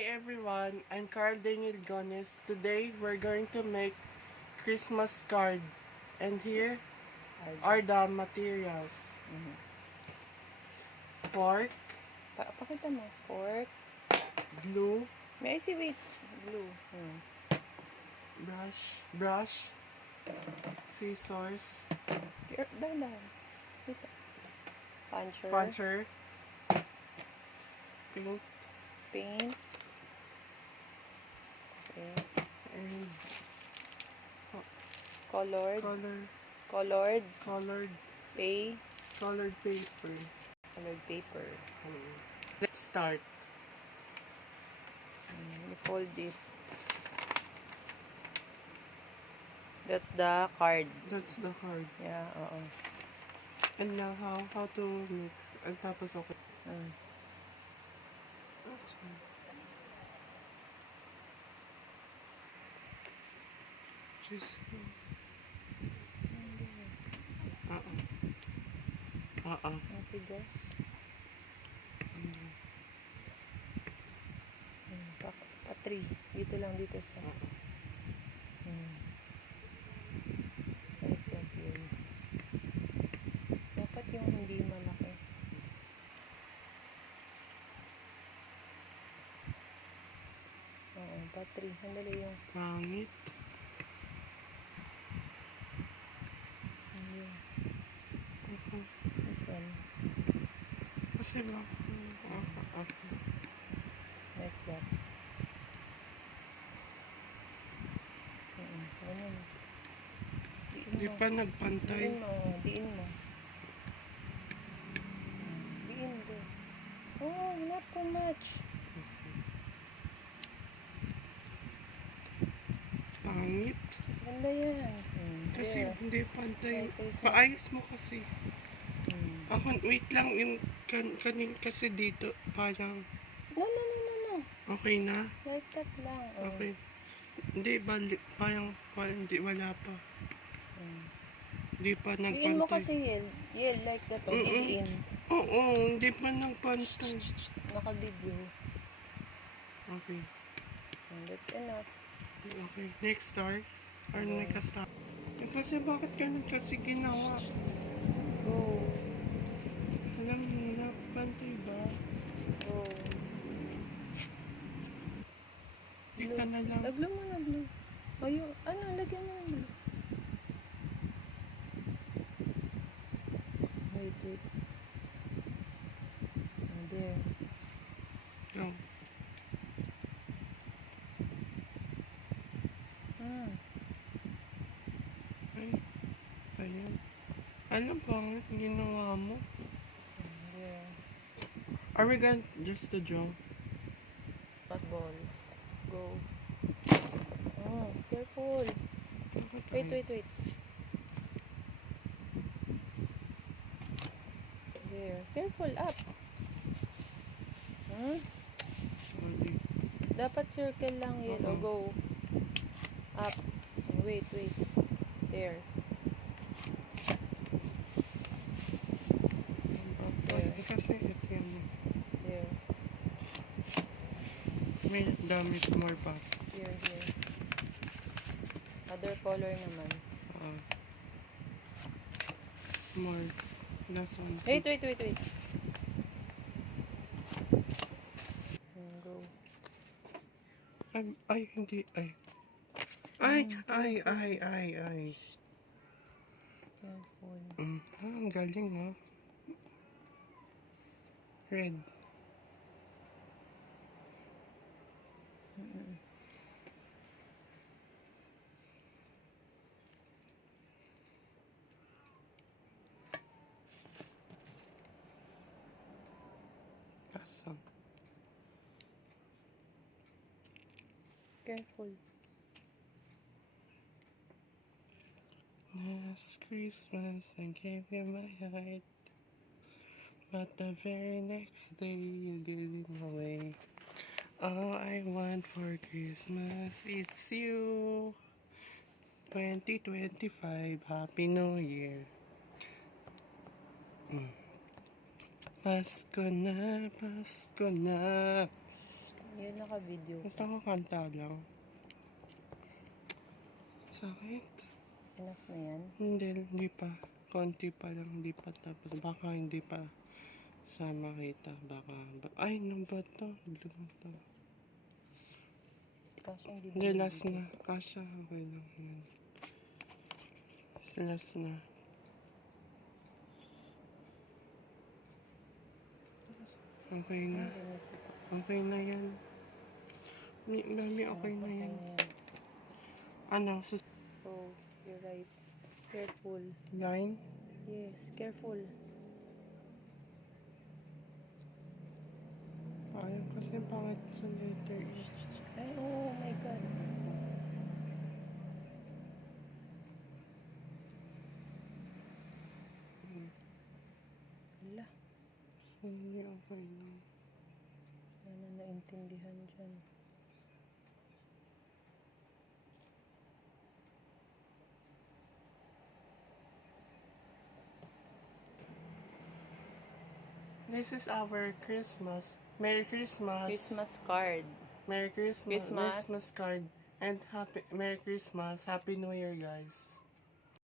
Hi everyone, I'm Carl Daniel Gones. Today we're going to make Christmas card. And here are the materials. Fork, Pakita mo. Fork. glue, May I see, wait. Blue. brush, scissors, Dahan. Dito. Puncher. puncher, paint, Paint. Okay. and Colored. colored Colored paper. Colored paper. Let's start. You fold it. That's the card. That's the card. Yeah, oo. And now how to make. Ang tapos okay. Just Matigas. Pa-3. Dito lang, dito siya. Like that yun. Dapat yung hindi malaki. Oo, pa-3. Handali yung pangit. this one. Kasi lang. Like that. Ganyan. Di pa nagpantay. Diin mo. Diin mo. Oh, not too much. Pangit. Ganda yan. Kasi hindi pantay. Like Christmas. Paayos mo kasi. Ako, wait lang, yung kanin kasi dito, parang, No. okay na? Like that lang. Okay. Hindi, parang, hindi, wala pa. Hindi pa nagpantay. Diin mo kasi, Yel, like that. Diin. Oo, hindi pa nagpantay. Naka-video. Okay. That's enough. Okay, next star. Or next star. Kasi bakit ganun kasi ginawa? Go. Alam mo, napantay ba? Go. Dito na lang. Glue mo na, glue. Ayun, lagyan mo na glue. Wait. There. Go. Ay, ayun. Alam pangit ginawa mo? There. Are we going just to draw? Not balls. Go. Oh, careful. Wait. There. Careful, up. Dapat circle lang, yellow. Go. Up. Wait. There. Kasi ito yun. There. May damit more pa. Here. Other color naman. More. Last one. Wait. Go. Ay, hindi. Ay. Careful. Ang galing, ha? Red. Pasok. Careful. Last Christmas, I gave you my heart. But the very next day, you gave it away. All I want for Christmas, it's you. 2025, Happy New Year. Pasko na, Pasko na. Yun, naka-video Basta ka. kakanta lang. Sakit. Enough na yan. Hindi pa. Konti pa lang, hindi pa tapos. Baka hindi pa sa makita. Ay, ano ba to? Ano to? Kaso hindi Hindi, ba last video? na. Kasha, okay lang yan. Last na. Okay na. Hindi mo kita. Okay na yan. Mami, okay na yan. Ano? Oh, you're right. Careful. 9? Yes, careful. Ayaw kasi bakit sa letter E? Ay, oh my God. Hala, Hindi, okay na. wala na naintindihan dyan. This is our Christmas. Merry Christmas. Christmas card. Merry Christmas. Christmas. Christmas card. And Merry Christmas. Happy New Year, guys.